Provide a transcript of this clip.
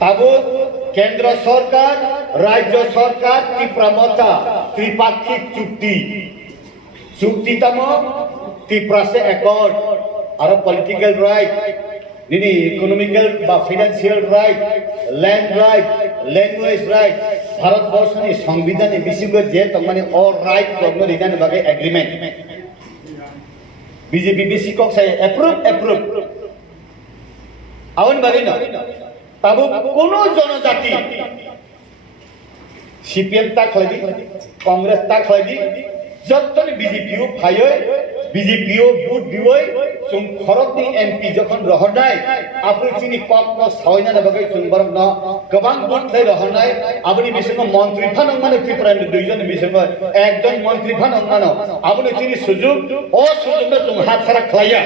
তাবো কেন্দ্র সরকার রাজ্য সরকার ত্রিপ্রামতা ত্রিপাক্ষিক চুক্তিতম ত্রিপ্রাসে একর্ড আর পলিটিক্যাল রাইট নিনি ইকোনমিক্যাল বা financial right land right language right ভারতবর্ষনি সংবিধানে বিশেষ যে মানে অল রাইট গভর্ন রিটার্ন বাকে এগ্রিমেন্ট বিজেপি বিসি কক সাই অ্যাপ্রুভ আউন বাগে না তাবো কোন জনজাতি সিপিএম তা খাইদি কংগ্রেস তা খাইদি যতনি বিজেপিও ফাইয় বিজেপিও বুট দিওই সুম খরকনি এমপি যখন রহনাই আপনি চিনি কক ন সয়না না বাগে সুমবরক ন গবাং বুট থাই রহনাই আপনি বিসঙ্গ মন্ত্রী ফানং মানে ত্রিপুরানি দুইজন বিসঙ্গ একজন মন্ত্রী ফানং মানো আপনি চিনি সুযোগ ও সুযোগ না তুম হাত ছাড়া খাইয়া